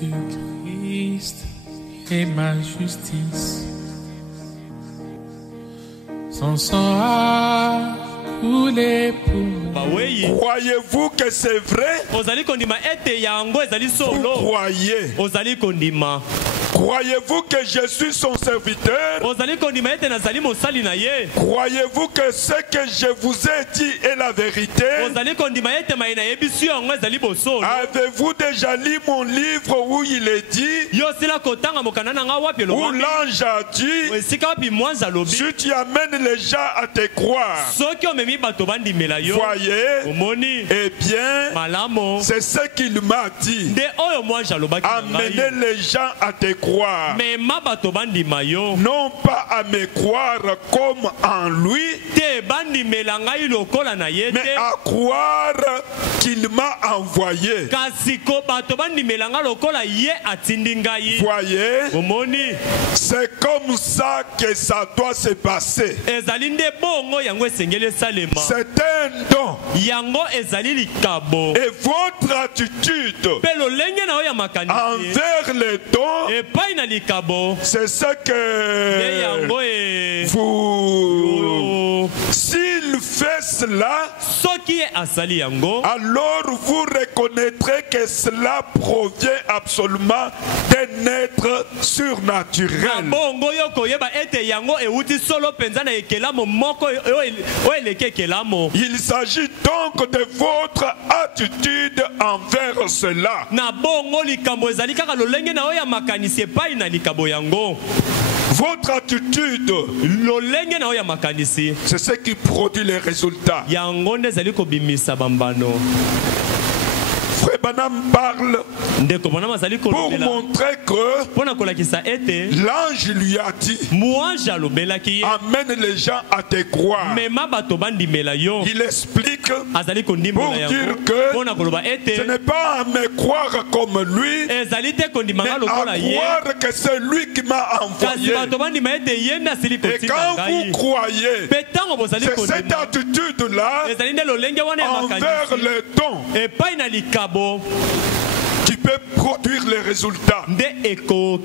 Jésus-Christ est ma justice. Son sang a coulé pour moi. Croyez-vous que c'est vrai? Vous croyez? Croyez-vous que je suis son serviteur? Croyez-vous que ce que je vous ai dit est la vérité? Avez-vous déjà lu mon livre où il est dit, où l'ange a dit, si tu amènes les gens à te croire, voyez, eh bien, c'est ce qu'il m'a dit. Amenez les gens à te croire, non pas à me croire comme en lui, mais à croire qu'il m'a envoyé. Voyez, c'est comme ça que ça doit se passer. C'est un don. Et votre attitude envers les dons, c'est ce que vous... S'il fait cela, alors vous reconnaîtrez que cela provient absolument d'un être surnaturel. Il s'agit donc de votre attitude envers cela. Votre attitude, c'est ce qui produit les résultats. Frère Branham parle pour montrer que l'ange lui a dit, amène les gens à te croire. Il explique pour dire que ce n'est pas à me croire comme lui, mais à croire que c'est lui qui m'a envoyé. Et quand vous croyez, c'est cette attitude-là envers les dons qui peut produire les résultats. Les dons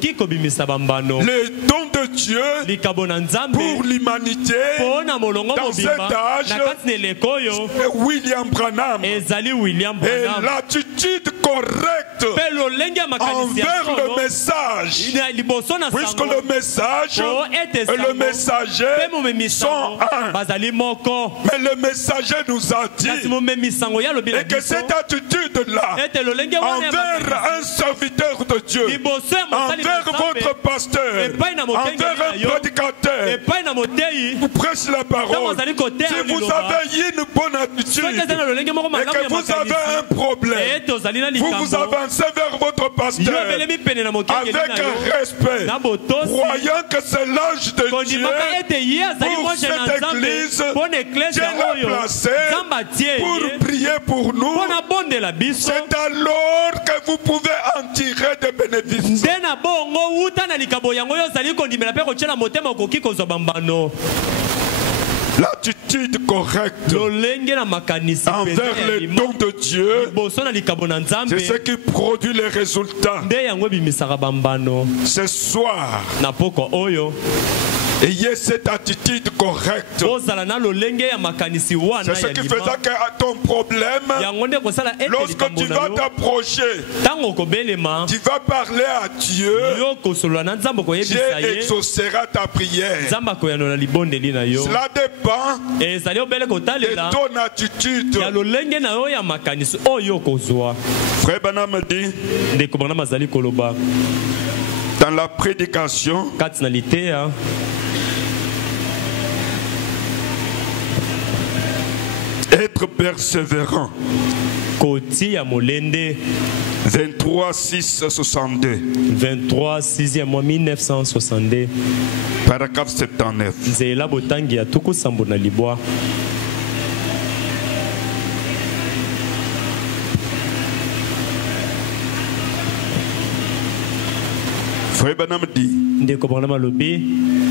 de Dieu pour l'humanité dans cet âge, William Branham, et l'attitude correcte envers le message, puisque le message et le messager sont un. Mais le messager nous a dit, et que cette attitude-là envers un serviteur de Dieu, envers votre pasteur, envers un prédicateur, vous prêchez la parole. Si vous avez une bonne attitude et que vous avez un problème, vous avancez vers votre pasteur avec un respect, croyant que c'est l'ange de Dieu pour cette église. Dieu l'a placé pour prier pour nous. C'est alors que vous pouvez en tirer des bénéfices. L'attitude correcte envers les dons de Dieu, c'est ce qui produit les résultats. Ce soir, ayez cette attitude correcte. C'est ce qui faisait que ton problème, lorsque tu vas t'approcher, tu vas parler à Dieu, Dieu exaucera ta prière. Cela dépend de ton attitude. Frère Branham dit dans la prédication, être persévérant. 23 6 62. 23 6e mois 1962. Paragraphe 79. Nzela botangi ya tuku sambo na libwa. Frère Branham dit,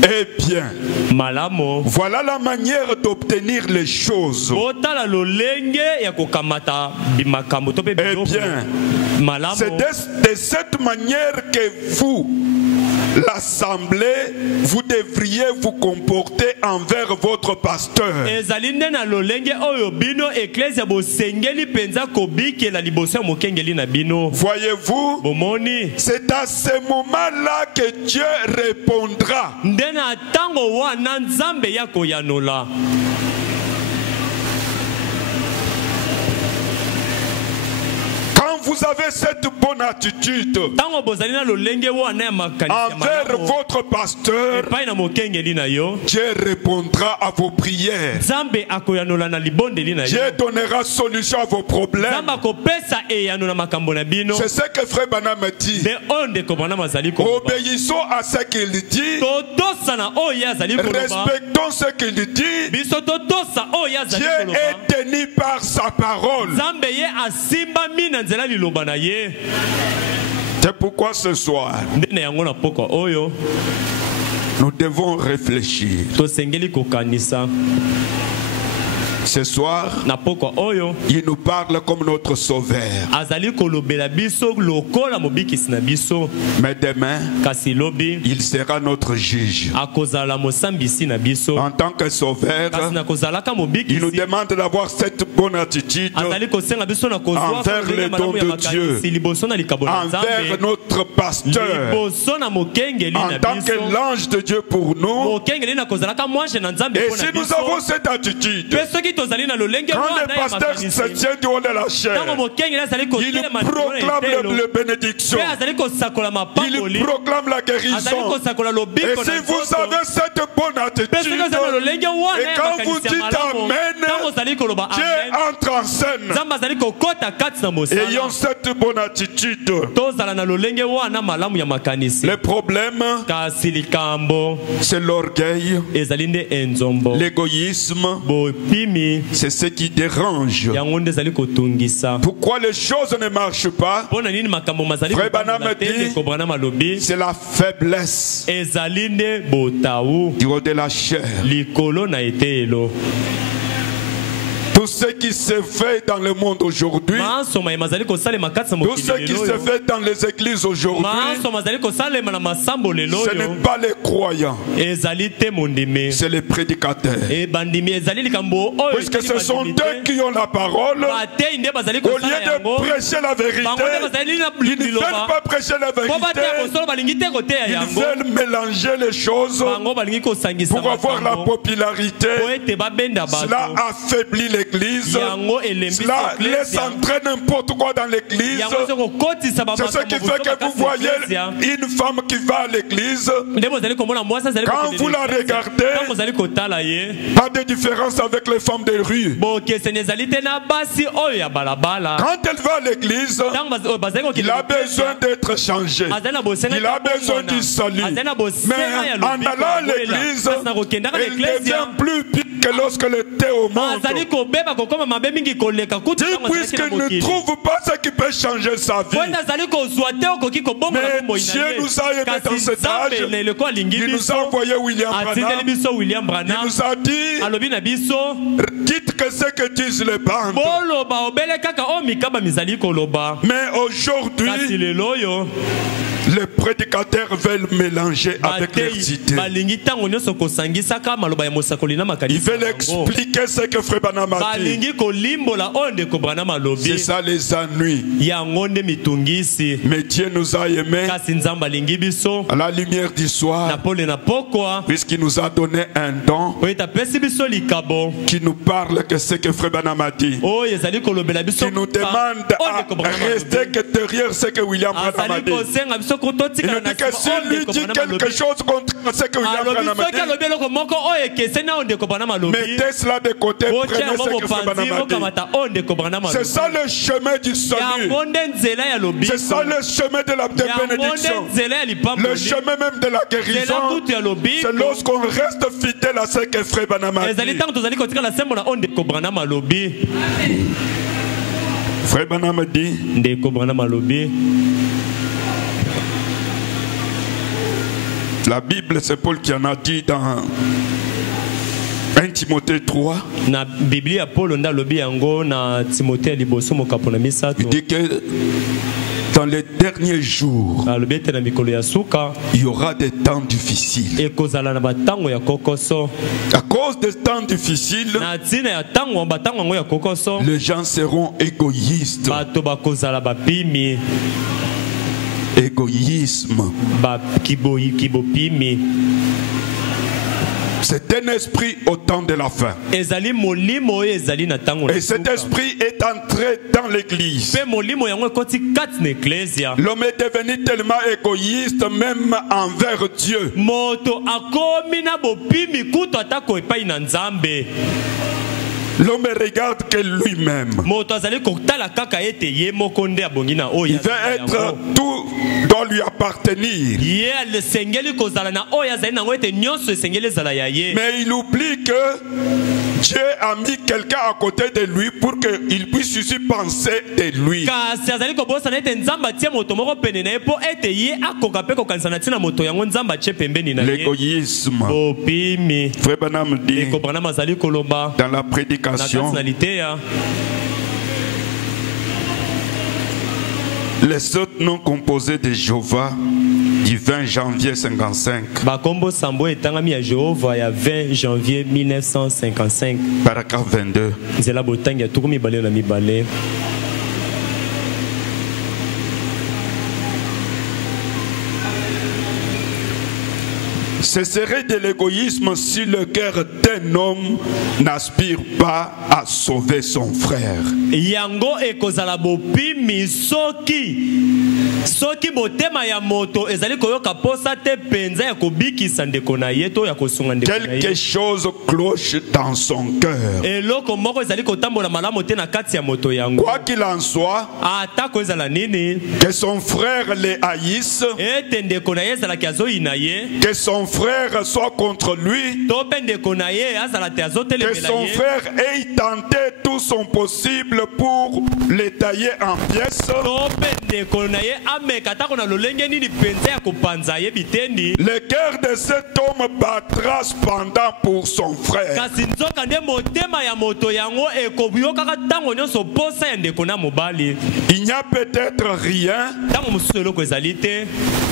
eh bien, voilà la manière d'obtenir les choses. Eh bien, C'est de cette manière que vous, l'assemblée, vous devriez vous comporter envers votre pasteur. Voyez-vous, c'est à ce moment-là que Dieu répondra. Quand vous avez cette bonne attitude envers votre pasteur, Dieu répondra à vos prières. Dieu donnera solution à vos problèmes. C'est ce que Frère Branham dit. Obéissons à ce qu'il dit. Respectons ce qu'il dit. Dieu est tenu par sa parole. C'est pourquoi ce soir, nous devons réfléchir. Ce soir, il nous parle comme notre sauveur. Mais demain, il sera notre juge. En tant que sauveur, il nous demande d'avoir cette bonne attitude envers les dons de Dieu, envers notre pasteur, en tant que l'ange de Dieu pour nous. Et si nous avons cette attitude, quand le pasteur se tient du haut de la chair, il proclame la bénédiction, il proclame la guérison. Et si vous avez cette bonne attitude, et quand vous dites Amen, Dieu entre en scène. Ayons cette bonne attitude. Le problème, c'est l'orgueil, l'égoïsme. C'est ce qui dérange. Pourquoi les choses ne marchent pas? Frère Branham dit, c'est la faiblesse du haut de la chair. Tout ce qui se fait dans le monde aujourd'hui, tout ce qui se fait dans les églises aujourd'hui, ce n'est pas les croyants, c'est les prédicateurs. Puisque ce sont eux qui ont la parole, au lieu de prêcher la vérité, ils ne veulent pas prêcher la vérité, ils veulent mélanger les choses pour avoir la popularité. Cela affaiblit l'église. Cela laisse entrer n'importe quoi dans l'église. C'est ce qui fait que vous voyez une femme qui va à l'église. Quand vous la regardez, pas de différence avec les femmes de rue. Quand elle va à l'église, il a besoin d'être changé. Il a besoin du salut. Mais en allant à l'église, elle devient plus pire que lorsque elle était au monde. Puisqu'il ne trouve pas ce qui peut changer sa vie. Mais Dieu nous a aimés dans cet âge. Il nous a envoyé William Branham. Il nous a dit, dites que ce que disent les bandes. Mais aujourd'hui, les prédicateurs veulent mélanger avec leurs idées. Ils veulent expliquer ce que Frère Branham a dit. C'est ça les ennuis. Mais Dieu nous a aimés à la lumière du soir, puisqu'il nous a donné un don qui nous parle que ce que Frère Branham a dit, qui nous demande à rester que derrière ce que William Branham a dit. Il nous dit que s'il lui dit quelque chose contre ce que William Branham a dit, mettez cela de côté, prenez ce que Frère Branham a dit. C'est ça le chemin du salut. C'est ça le chemin de la bénédiction. Le chemin même de la guérison. C'est lorsqu'on reste fidèle à ce que Frère Branham a dit. Frère Branham dit, la Bible, c'est Paul qui en a dit dans 1 Timothée 3. Il dit que dans les derniers jours, il y aura des temps difficiles. À cause des temps difficiles, les gens seront égoïstes. Égoïsme. C'est un esprit au temps de la fin. Et cet esprit est entré dans l'église. L'homme est devenu tellement égoïste même envers Dieu. L'homme regarde que lui-même. Il veut être, tout doit lui appartenir. Mais il oublie que Dieu a mis quelqu'un à côté de lui pour qu'il puisse aussi penser de lui. L'égoïsme. Frère Branham dit dans la prédication, les autres noms composés de Jéhovah du 20 janvier 55. Paragraphe 22. Ce serait de l'égoïsme si le cœur d'un homme n'aspire pas à sauver son frère. Quelque chose cloche dans son cœur. Quoi qu'il en soit, que son frère le haïsse, que son frère soit contre lui, que son frère ait tenté tout son possible pour le tailler en pièces. Le cœur de cet homme battra cependant pour son frère. Il n'y a peut-être rien,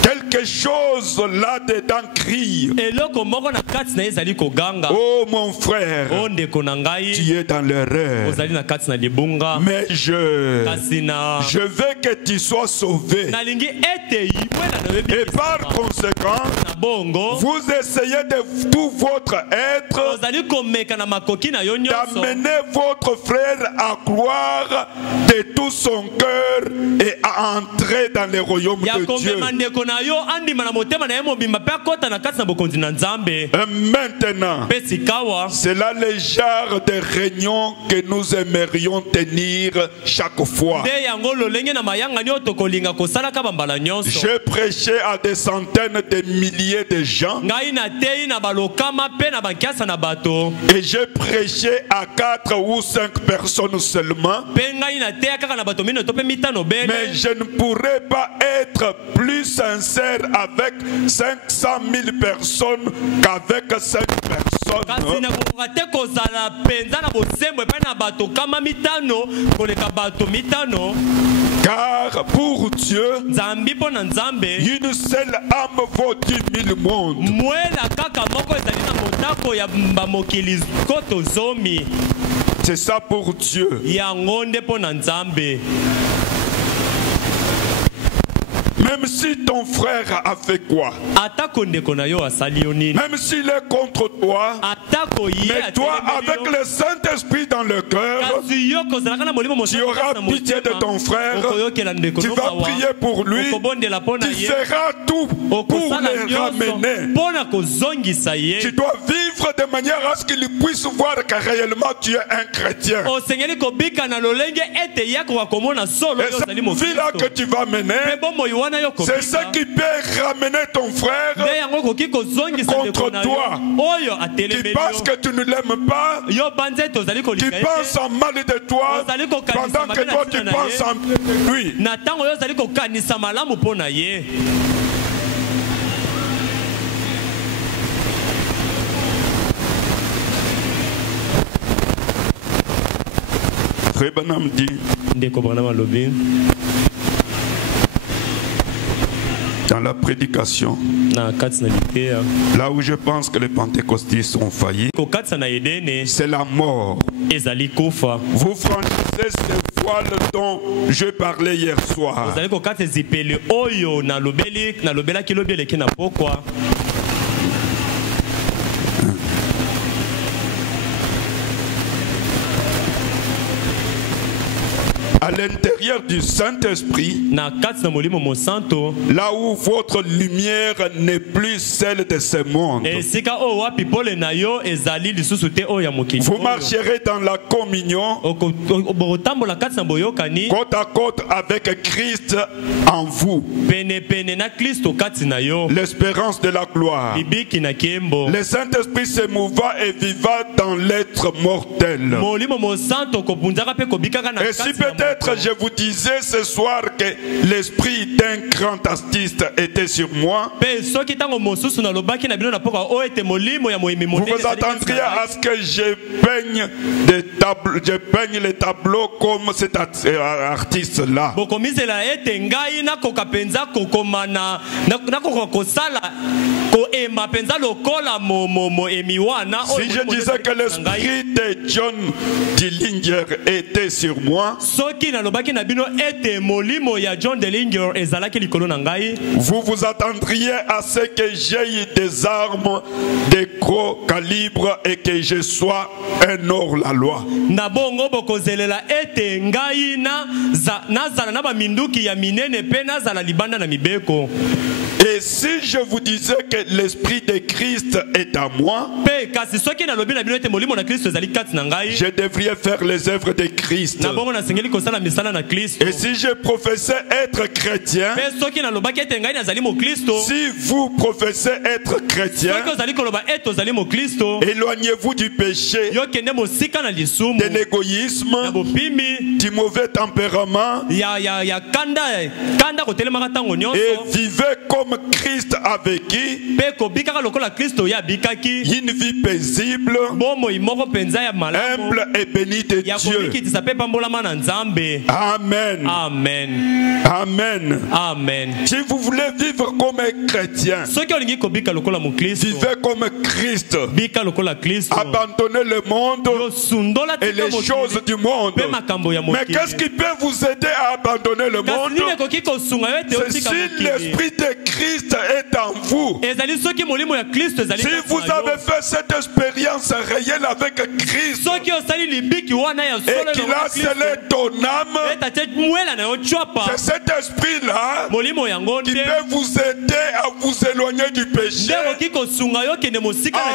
quelque chose là-dedans crie. Oh mon frère, tu es dans l'erreur. Mais je veux que tu sois sauvé. Et par conséquent, vous essayez de tout votre être d'amener votre frère à croire de tout son cœur et à entrer dans le royaume de Dieu. Maintenant, c'est là le genre de réunion que nous aimerions tenir chaque fois. Je prêchais à des centaines de milliers de gens et je prêchais à 4 ou 5 personnes seulement. Mais je ne pourrais pas être plus sincère avec 500 000 personnes qu'avec 5 personnes. Car pour Dieu, une seule âme vaut 10 000 mondes. C'est ça pour Dieu. Même si ton frère a fait quoi, même s'il est contre toi, mais toi avec le Saint-Esprit dans le cœur, tu auras pitié de ton frère, tu vas prier pour lui, tu feras tout pour le ramener. Tu dois vivre de manière à ce qu'il puisse voir que réellement tu es un chrétien. Et cette vie-là que tu vas mener, c'est ça qui peut ramener ton frère contre toi. Qui pense que tu ne l'aimes pas, qui pense en mal de toi, pendant que toi tu penses en lui. Frère Branham dit, Dans la prédication, là où je pense que les pentecostistes ont failli, c'est la mort. Vous franchissez ces voiles dont je parlais hier soir. À l'intérieur du Saint-Esprit, là où votre lumière n'est plus celle de ce monde, vous marcherez dans la communion côte à côte avec Christ en vous, l'espérance de la gloire. Le Saint-Esprit se mouva et viva dans l'être mortel. Et si peut-être je vous disais ce soir que l'esprit d'un grand artiste était sur moi, vous vous attendriez à ce que je peigne les tableaux comme cet artiste-là. Si je disais que l'esprit de John Dillinger était sur moi, vous vous attendriez à ce que j'aie des armes de gros calibre et que je sois un hors-la-loi. Et si je vous disais que l'esprit de Christ est à moi, je devrais faire les œuvres de Christ. Et si je professais être chrétien, si vous professez être chrétien, éloignez-vous du péché, de l'égoïsme, du mauvais tempérament, et vivez comme Christ a vécu, une vie paisible, humble et bénie de Dieu. Amen. Amen. Amen. Amen. Si vous voulez vivre comme un chrétien, vivez comme Christ. Abandonnez le monde et les choses du monde. Mais qu'est-ce qui peut vous aider à abandonner le monde? C'est si l'esprit de Christ est en vous. Si vous avez fait cette expérience réelle avec Christ et qu'il a scellé ton âme, c'est cet esprit-là qui peut vous aider à vous éloigner du péché, à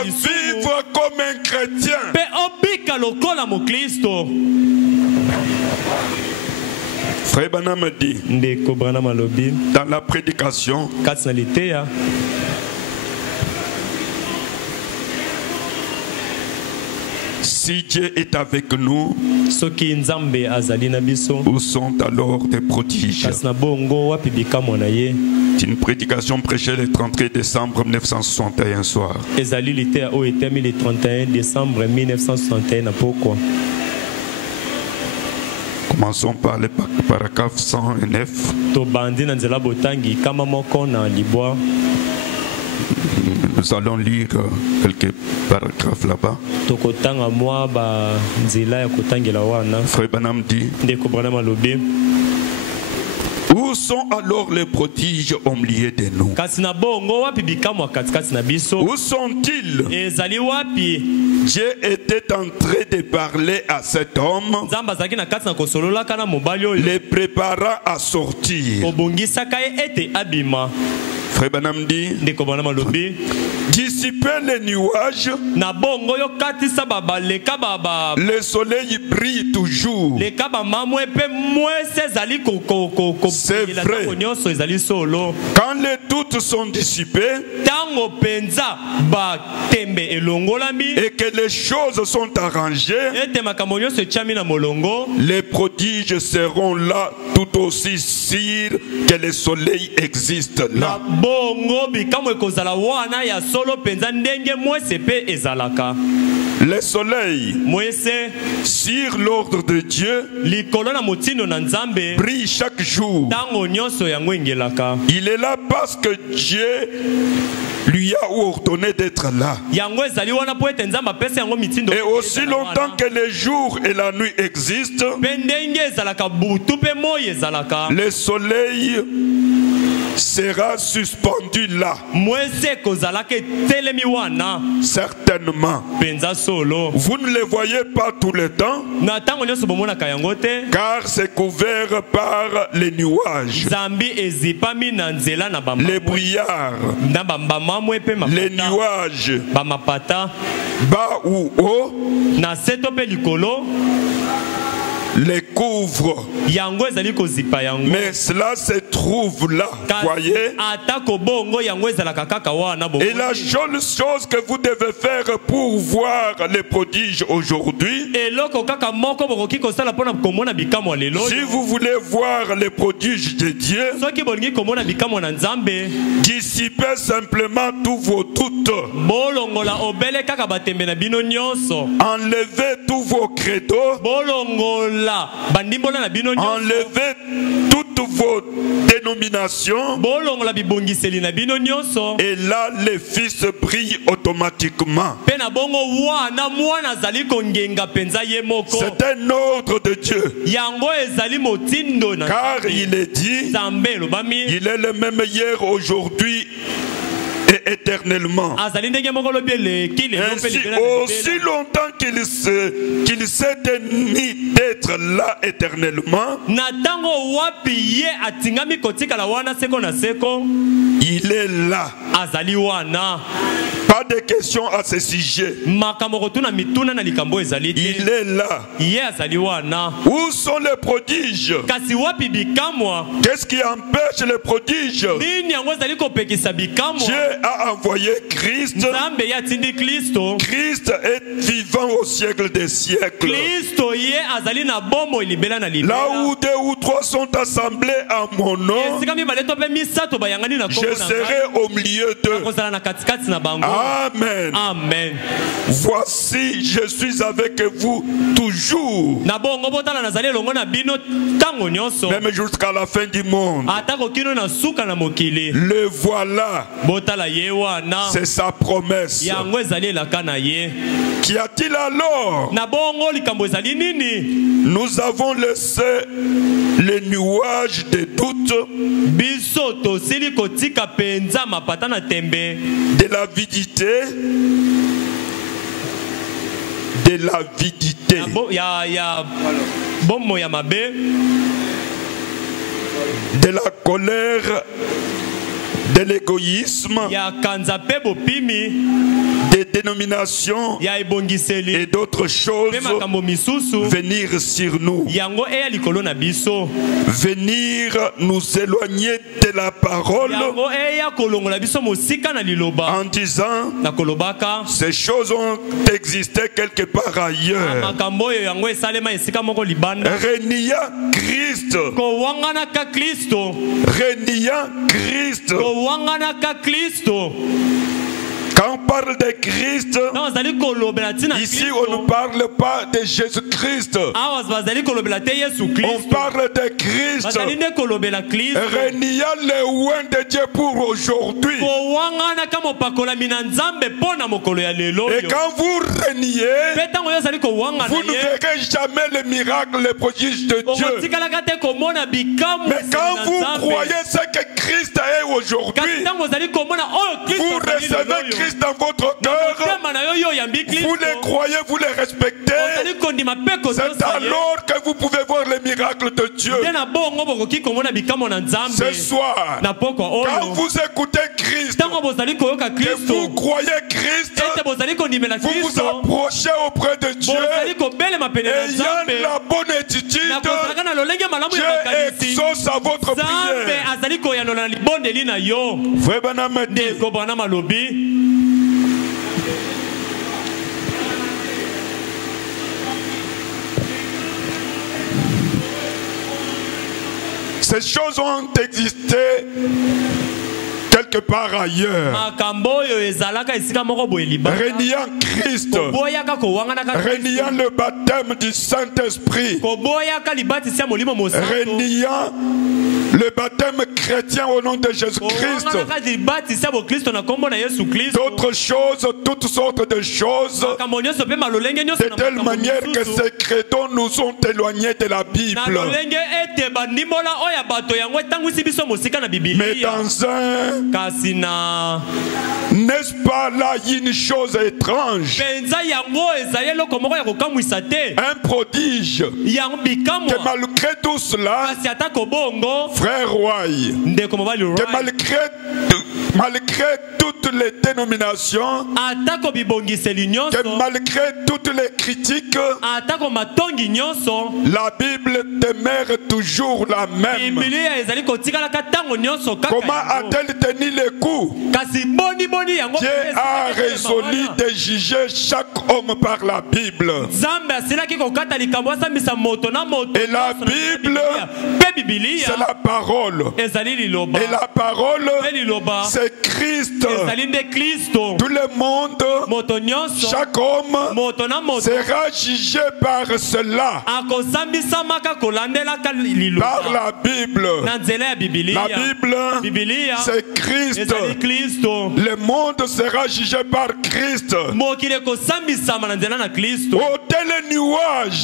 vivre comme un chrétien. Frère Branham dit dans la prédication, si Dieu est avec nous, où sont alors des prodiges? C'est une prédication prêchée le 31 décembre 1961 soir. Commençons par le paragraphe 109. Nous allons lire quelques paragraphes là-bas. Frère Branham dit: où sont alors les prodiges au milieu de nous? Où sont-ils? Dieu était en train de parler à cet homme, les préparant à sortir. Frère Branham dit: dissipez les nuages, le soleil brille toujours. C'est vrai. Quand les doutes sont dissipés et que les choses sont arrangées, les prodiges seront là tout aussi sûrs que le soleil existe là. Le soleil, sur l'ordre de Dieu, brille chaque jour. Il est là parce que Dieu lui a ordonné d'être là. Et aussi longtemps que les jours et la nuit existent, le soleil sera suspendu là. Certainement. Vous ne les voyez pas tout le temps, car c'est couvert par les nuages, les brouillards, les nuages, bas ou haut, les couvre. Mais cela se trouve là, voyez. Et la seule chose que vous devez faire pour voir les prodiges aujourd'hui, si vous voulez voir les prodiges de Dieu, dissipez simplement tous vos doutes, enlevez tous vos credos, enlevez toutes vos dénominations, et là les fils brillent automatiquement. C'est un ordre de Dieu, car il est dit, il est le même hier, aujourd'hui et éternellement. Ainsi, aussi longtemps qu'il s'est tenu d'être là éternellement, il est là. Pas de questions à ce sujet. Il est là. Où sont les prodiges? Qu'est-ce qui empêche les prodiges? Dieu a envoyé Christ. Christ est vivant au siècle des siècles. Là où 2 ou 3 sont assemblés en mon nom, je serai au milieu d'eux. Amen. Amen. Voici, je suis avec vous toujours, même jusqu'à la fin du monde. Le voilà. C'est sa promesse. Qu'y a-t-il alors? Nous avons laissé les nuages de doute, de l'avidité, de la colère, de l'égoïsme, des dénominations et d'autres choses venir sur nous, venir nous éloigner de la parole en disant ces choses ont existé quelque part ailleurs. Reniant Christ, reniant Christ. Quand on parle de Christ, ici on ne parle pas de Jésus-Christ. On parle de Christ. Reniant le oint de Dieu pour aujourd'hui. Et quand vous reniez, vous ne verrez jamais le miracle, le prodige de Dieu. Mais quand vous croyez ce que Christ est aujourd'hui, vous recevez Christ dans votre cœur, vous les croyez, vous les respectez, c'est alors que vous pouvez voir les miracles de Dieu. Ce soir, quand vous écoutez Christ, que vous croyez Christ, vous vous approchez auprès de Dieu, ayant la bonne attitude, Dieu exauce à votre prière. Frère Branham dit, ces choses ont existé quelque quelque part ailleurs. Reniant Christ, reniant le baptême du Saint-Esprit, reniant le baptême chrétien au nom de Jésus-Christ, d'autres choses, toutes sortes de choses, de telle manière que ces credos nous ont éloignés de la Bible. Mais dans un, n'est-ce pas là une chose étrange, un prodige, que malgré tout cela, frère Roy, que malgré toutes les dénominations, que malgré toutes les critiques, la Bible demeure toujours la même. Comment a-t-elle tenu le coup? Dieu a résolu de juger chaque homme par la Bible. Et la Bible, c'est la parole. Et la parole, c'est Christ. Tout le monde, chaque homme sera jugé par cela. Par la Bible. La Bible, c'est Christ. Le monde sera jugé par Christ. Au tel nuage.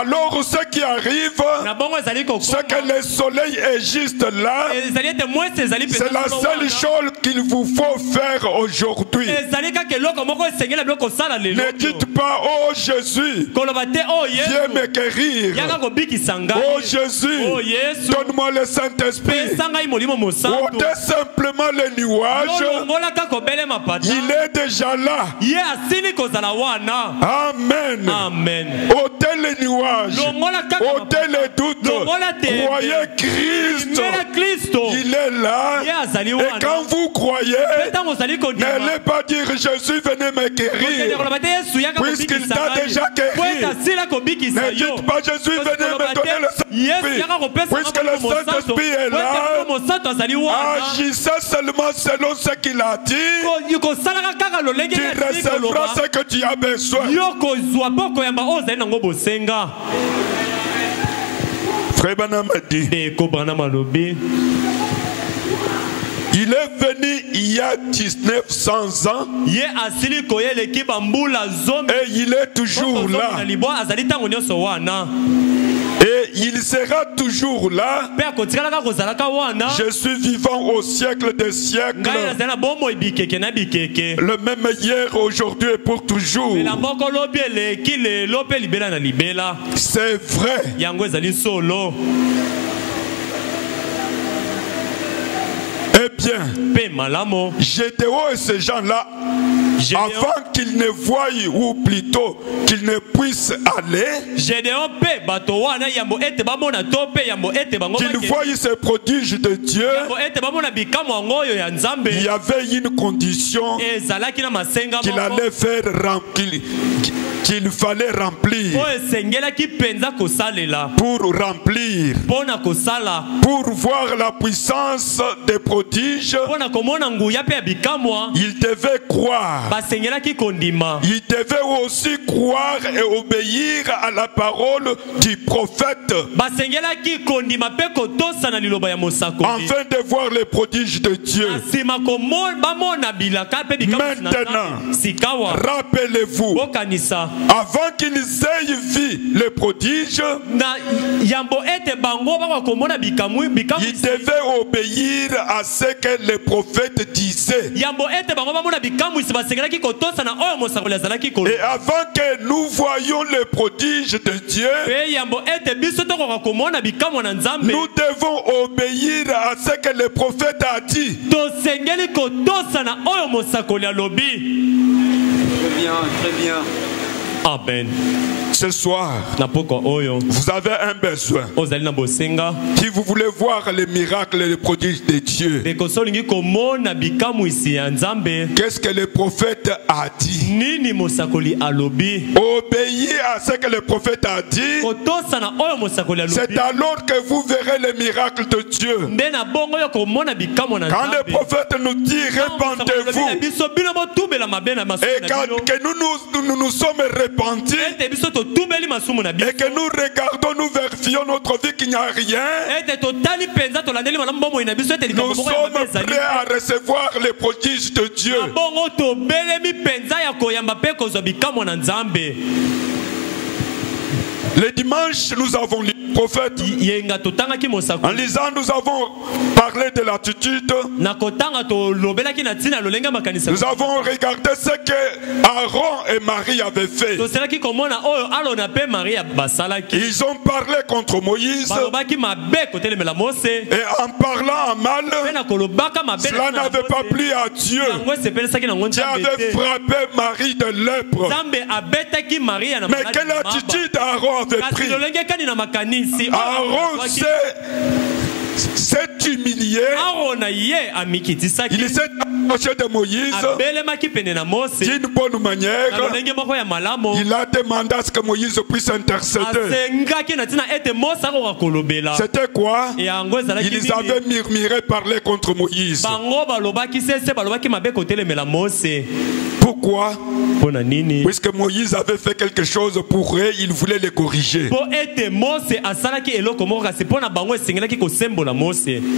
Alors ce qui arrive, c'est que le soleil est juste là. C'est la seule chose qu'il vous faut faire aujourd'hui. Ne dites pas, oh Jésus, viens me guérir. Oh Jésus, donne-moi le Saint-Esprit. Ôtez simplement le nuage. Il est déjà là. Amen. Ôtez les nuages. Ôtez les doutes. Croyez Christ. Il est là. Et quand vous croyez, n'allez pas dire Jésus venez me guérir, puisqu'il t'a déjà guéri. Ne dites pas Jésus venez me donner le Saint-Esprit, puisque le Saint-Esprit est là. Agissez seulement selon ce qu'il a dit. Tu recevras ce que tu as besoin. Frère Branham a dit, il est venu il y a 1900 ans et il est toujours là. Et il sera toujours là. Je suis vivant au siècle des siècles. Le même hier, aujourd'hui et pour toujours. C'est vrai. Eh bien, Gédéon et ces gens-là, avant qu'ils ne voient, ou plutôt qu'ils ne puissent aller, qu'ils voient ces prodiges de Dieu, il y avait une condition qu'il allait faire remplir, qu'il fallait remplir pour remplir, pour voir la puissance des prodiges. Il devait croire. Il devait aussi croire et obéir à la parole du prophète afin de voir les prodiges de Dieu. Maintenant, rappelez-vous, avant qu'ils aient vu les prodiges, ils devaient obéir à ce que les prophètes disaient. Et avant que nous voyions les prodiges de Dieu, nous devons obéir à ce que le prophète a dit. Très bien, très bien. Amen. ce soir, vous avez un besoin. Si vous voulez voir les miracles et les prodiges de Dieu, qu'est-ce que le prophète a dit? Obéissez à ce que le prophète a dit. C'est alors que vous verrez les miracles de Dieu. Quand le prophète nous dit répandez-vous, et quand que nous sommes repentis, et que nous regardons, nous vérifions notre vie qu'il n'y a rien, nous sommes prêts à recevoir les prodiges de Dieu. Le dimanche, nous avons lu le prophète. En lisant, nous avons parlé de l'attitude. Nous avons regardé ce que Aaron et Marie avaient fait. Ils ont parlé contre Moïse. Et en parlant mal, cela n'avait pas plu à Dieu. Dieu avait frappé Marie de lèpre. Mais quelle attitude Aaron avait pris? Aaron s'est humilié. Il s'est approché de Moïse d'une bonne manière. Il a demandé à ce que Moïse puisse intercéder. C'était quoi? Ils avaient murmuré, parlé contre Moïse. Pourquoi? Puisque Moïse avait fait quelque chose pour eux, il voulait les corriger.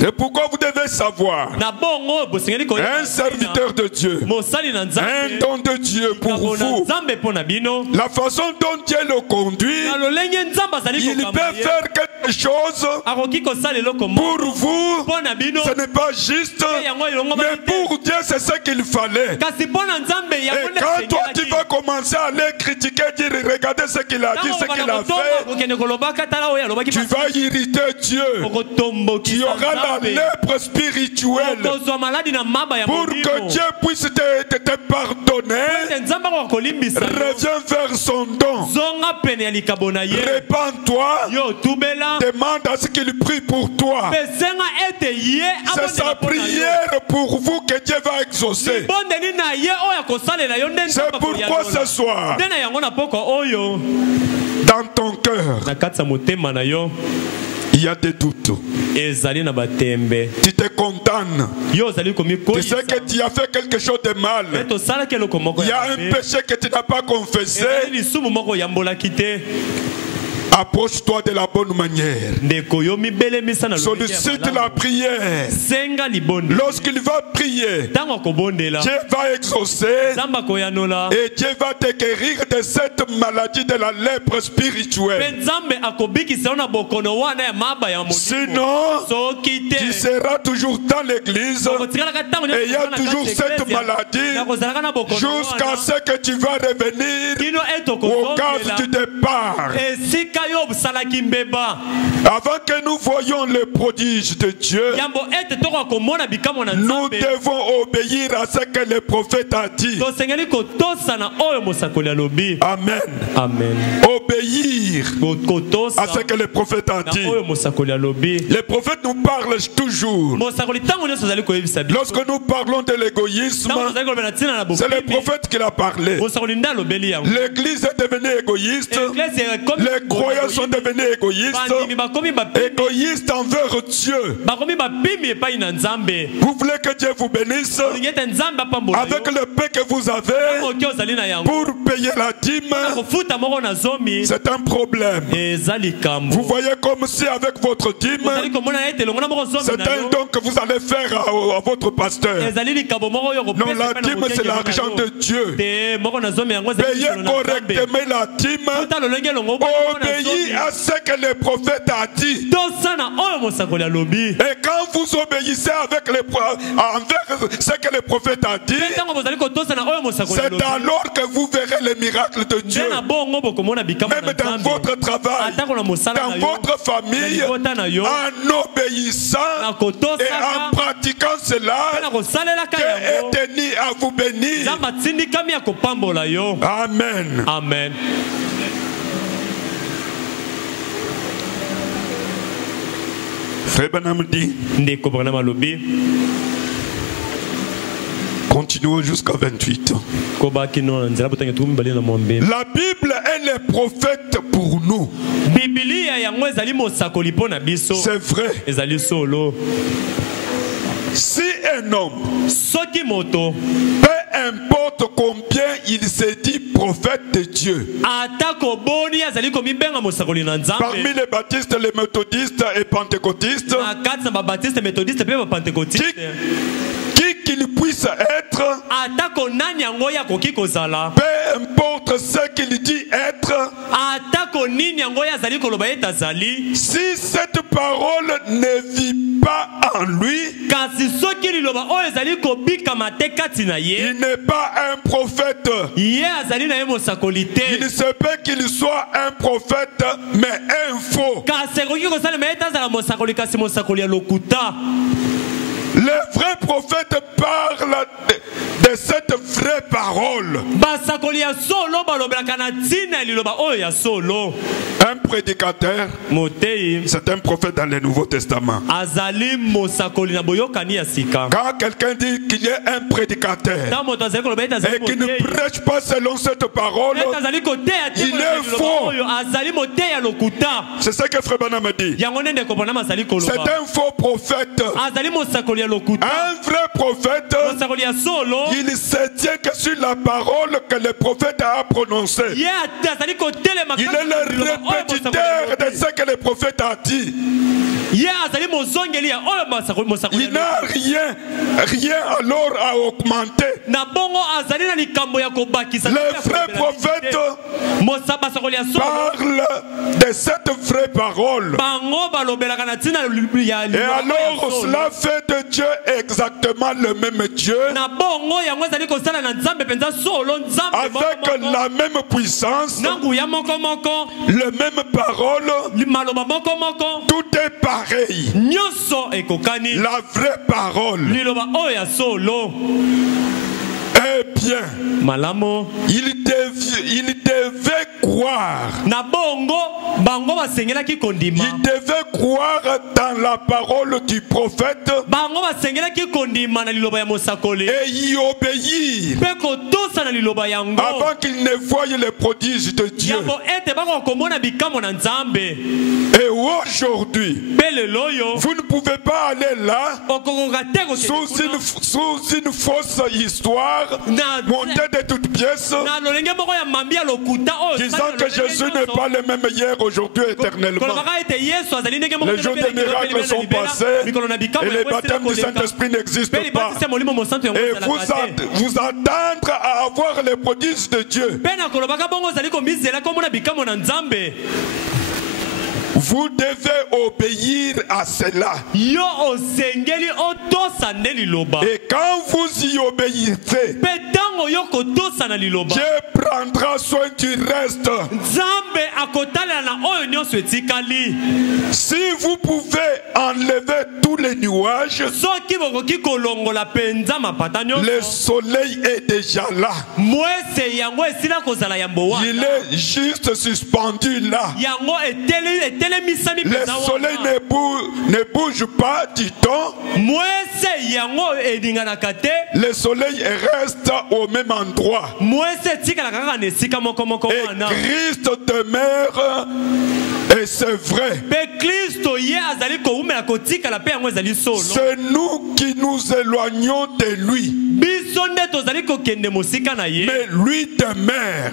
Et pourquoi vous devez savoir? Un serviteur de Dieu, un don de Dieu pour vous, la façon dont Dieu le conduit, il peut faire quelque chose pour vous. Ce n'est pas juste, mais pour Dieu c'est ce qu'il fallait. Et quand toi tu vas commencer à aller critiquer, dire regardez ce qu'il a dit, ce qu'il a fait, tu vas irriter Dieu. Tu auras la lèpre spirituelle. Pour que Dieu puisse te pardonner, reviens vers son don. Répands-toi. Demande à ce qu'il prie pour toi. C'est sa prière pour vous que Dieu va exaucer. C'est pourquoi ce soir, dans ton cœur, il y a des doutes. Tu te condamnes. Tu sais que tu as fait quelque chose de mal. Il y a un péché que tu n'as pas confessé. Approche-toi de la bonne manière. Sollicite la prière. Lorsqu'il va prier, Dieu va exaucer et Dieu va te guérir de cette maladie de la lèpre spirituelle. Sinon, tu seras toujours dans l'église et il y a toujours cette maladie jusqu'à ce que tu vas revenir au case du départ. Avant que nous voyions le prodige de Dieu, nous devons obéir à ce que le prophète a dit. Amen. Amen. Obéir à ce que le prophète a dit. Le prophète nous parle toujours. Lorsque nous parlons de l'égoïsme, c'est le prophète qui l'a parlé. L'église est devenue égoïste. Les croyants sont devenus égoïstes. Égoïstes envers Dieu. Vous voulez que Dieu vous bénisse avec le pain que vous avez pour payer la dîme. C'est un problème. Vous voyez comme si avec votre dîme, c'est un don que vous allez faire à votre pasteur. Non, la dîme c'est l'argent de Dieu. Payez correctement la dîme. Obéis à ce que le prophète a dit. Et quand vous obéissez avec envers ce que le prophète a dit, c'est alors que vous verrez les miracles de Dieu. Même dans votre travail, dans votre famille, en obéissant et en pratiquant cela, Dieu est tenu à vous bénir. Amen. Amen. Frère Branham dit, continuons jusqu'à 28. La Bible est le prophète pour nous. C'est vrai. Si un homme, peu importe combien il se dit prophète de Dieu, parmi les baptistes, les méthodistes et pentecôtistes, qui qu'il puisse être, peu importe ce qu'il dit être, si cette parole ne vit pas en lui, il n'est pas un prophète. Il se peut qu'il soit un prophète, mais un faux. Le vrai prophète parle de cette vraie parole. Un prédicateur, c'est un prophète dans le Nouveau Testament. Quand quelqu'un dit qu'il est un prédicateur et qu'il ne prêche pas selon cette parole, il est faux. C'est ce que Frère Branham dit. C'est un faux prophète. Un vrai prophète, il se tient que sur la parole que le prophète a prononcée. Il est le répétiteur de ce que le prophète a dit. Il n'a rien alors à augmenter. Le vrai prophète parle de cette vraie parole. Et alors cela fait de Dieu exactement le même Dieu, avec la même puissance, le même parole, tout est pareil. La vraie parole. Eh bien, il devait croire. Il devait croire dans la parole du prophète et y obéir avant qu'il ne voie les prodiges de Dieu. Et aujourd'hui, vous ne pouvez pas aller là sous une fausse histoire montée de toutes pièces, disant que Jésus n'est pas le même hier, aujourd'hui, éternellement. Les jours des miracles sont passés et les baptêmes du Saint-Esprit n'existent pas. Et vous attendre à avoir les prodiges de Dieu. Vous devez obéir à cela. Et quand vous y obéissez, Dieu prendra soin du reste. Si vous pouvez enlever tous les nuages, le soleil est déjà là. Il est juste suspendu là. Le soleil ne bouge pas, dit-on. Le soleil reste au même endroit. Et Christ demeure. Et c'est vrai. C'est nous qui nous éloignons de lui. Mais lui demeure.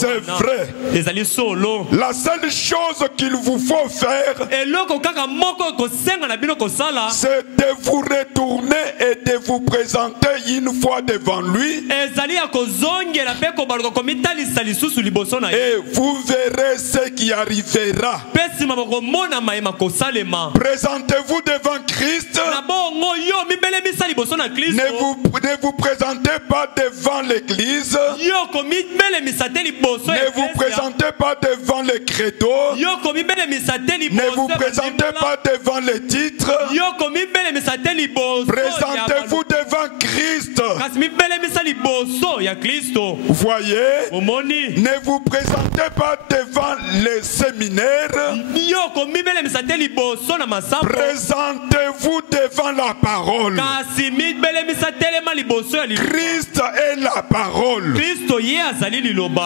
C'est vrai. La seule chose qu'il vous faut faire, c'est de vous retourner et de vous présenter une fois devant lui. Et vous verrez ce qui arrivera. Présentez-vous devant Christ. Ne vous présentez pas devant l'église. Ne vous présentez pas devant les credos. Ne vous présentez pas devant les titres. Présentez-vous devant Christ. Voyez, ne vous présentez pas devant les séminaires. Présentez-vous devant la parole. Christ est la parole.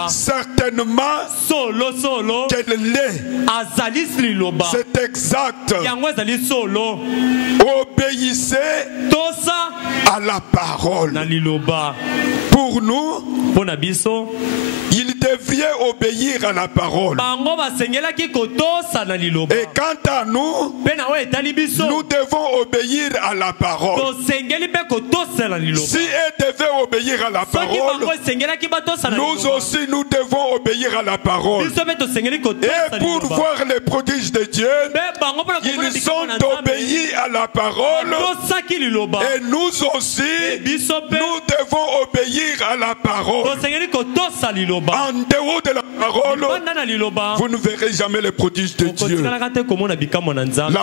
Certainement qu'elle l'est. C'est exact. Obéissez à la parole. Pour nous, il devrait obéir à la parole. Et quant à nous, nous devons obéir à la parole. Si elle devait obéir à la parole, nous aussi nous devons obéir à la parole. Et pour voir les prodiges de Dieu, ils ont obéi à la parole. Et nous aussi, nous devons obéir à la parole. En dehors de la parole, vous ne verrez jamais les prodiges de Dieu. La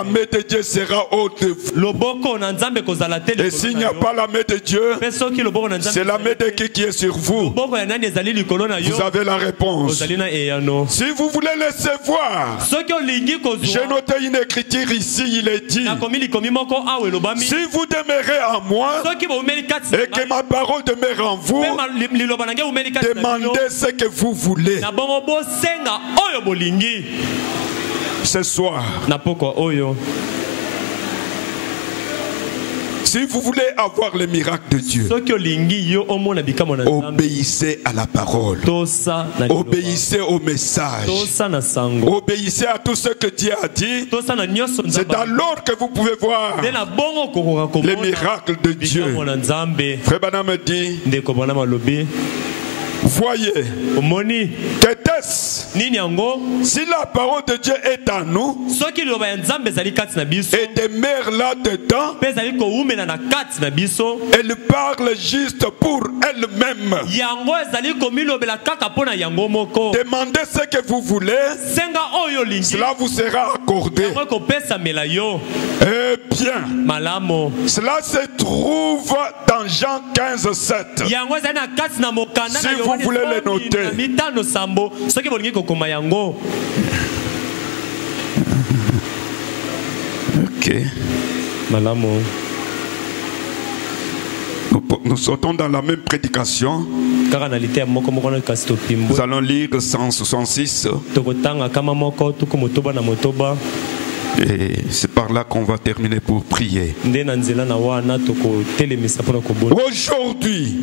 main de Dieu sera haute de vous. Et s'il n'y a pas la main de Dieu, c'est la main de qui est sur vous. Vous avez la réponse. Si vous voulez laisser voir, j'ai noté une écriture ici, il est dit: si vous demeurez en moi et que ma parole demeure en vous, demandez ce que vous voulez. Ce soir, si vous voulez avoir le miracle de Dieu, obéissez à la parole. Obéissez au message. Obéissez à tout ce que Dieu a dit. C'est alors que vous pouvez voir les miracles de Dieu. Frère Branham dit: voyez, qu'est-ce si la parole de Dieu est en nous et demeure là-dedans, elle parle juste pour elle-même. Demandez ce que vous voulez, cela vous sera accordé. Eh bien, cela se trouve dans Jean 15:7. Si vous voulez le noter. Ok. Nous sautons dans la même prédication. Nous allons lire 166. Et c'est par là qu'on va terminer pour prier. Aujourd'hui,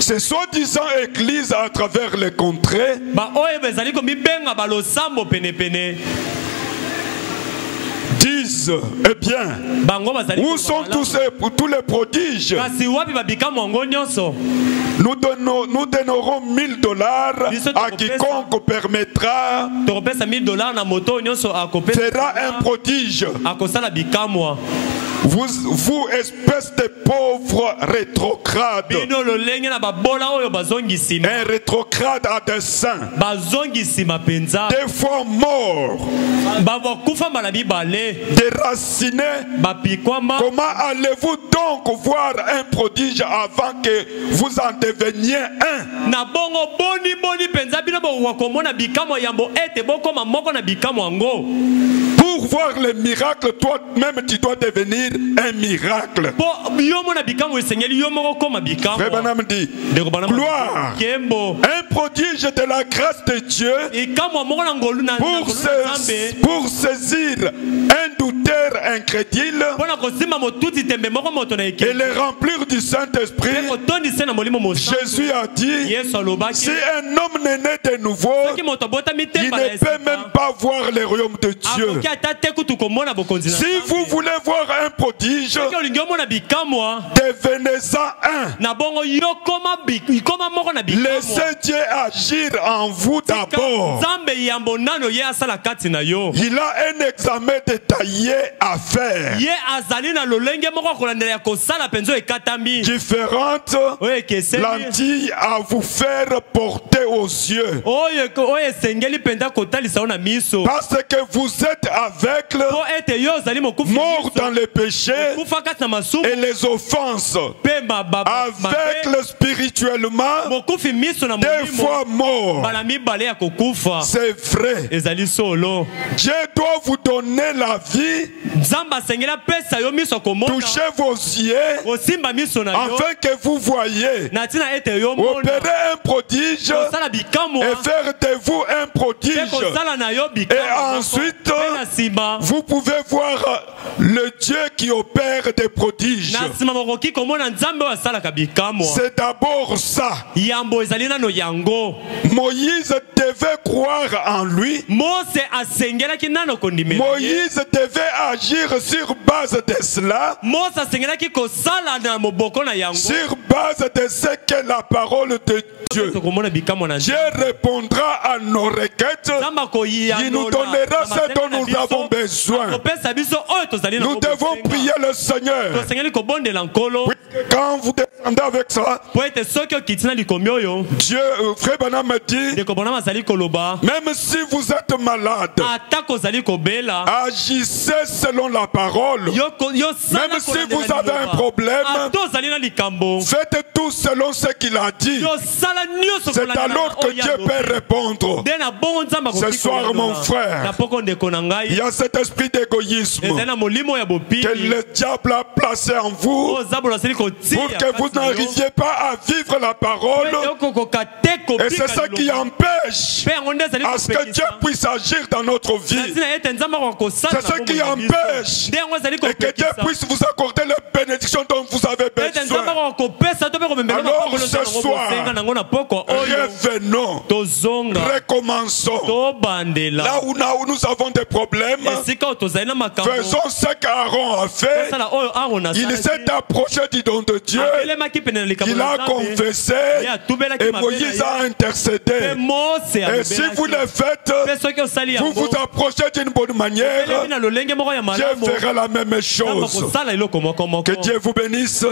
ces soi-disant églises à travers les contrées disent: eh bien, où sont tous les prodiges? Nous donnerons $1000 à quiconque permettra fera un prodige. Vous espèce de pauvres rétrogrades. Un rétrograde à dessein. Des fois morts. Déracinés. Comment allez-vous donc voir un prodige avant que vous en deveniez un? Pour voir les miracles, toi-même tu dois devenir un miracle. Frère Branham dit: gloire, un prodige de la grâce de Dieu pour saisir un douteur incrédule et le remplir du Saint-Esprit. Jésus a dit: si un homme n'est né de nouveau, il ne peut même pas voir le royaume de Dieu. Si vous voulez voir un prodige, devenez-en un. Laissez Dieu agir en vous d'abord. Il a un examen détaillé à faire. Différentes lentilles à vous faire porter aux yeux. Parce que vous êtes aveugle. aveugle, mort dans les péchés et les offenses, aveugle spirituellement, 2 fois mort. C'est vrai. Dieu doit vous donner la vie, toucher vos yeux, afin que vous voyez, opérer un prodige et faire de vous un prodige. Et ensuite, vous pouvez voir le Dieu qui opère des prodiges. C'est d'abord ça. Moïse devait croire en lui. Moïse devait agir sur base de cela, sur base de ce que la parole de Dieu. Dieu répondra à nos requêtes. Il nous donnera ce dont nous avons besoin. Nous devons prier le Seigneur. Quand vous descendez avec ça, Dieu, frère Branham me dit, même si vous êtes malade, agissez selon la parole. Même si vous avez un problème, faites tout selon ce qu'il a dit. C'est alors que Dieu peut répondre. Ce soir, mon frère, il y a cet esprit d'égoïsme que le diable a placé en vous pour que vous n'arriviez pas à vivre la parole. Et c'est ça qui empêche à ce que Dieu puisse agir dans notre vie. C'est ce qui empêche et que Dieu puisse vous accorder les bénédictions dont vous avez besoin. Alors ce soir, revenons, recommençons. Là où nous avons des problèmes, faisons ce qu'Aaron a fait. Il s'est approché du don de Dieu, il a confessé et Moïse a intercédé. Et si vous le faites, vous vous approchez d'une bonne manière, Dieu fera la même chose. Que Dieu vous bénisse.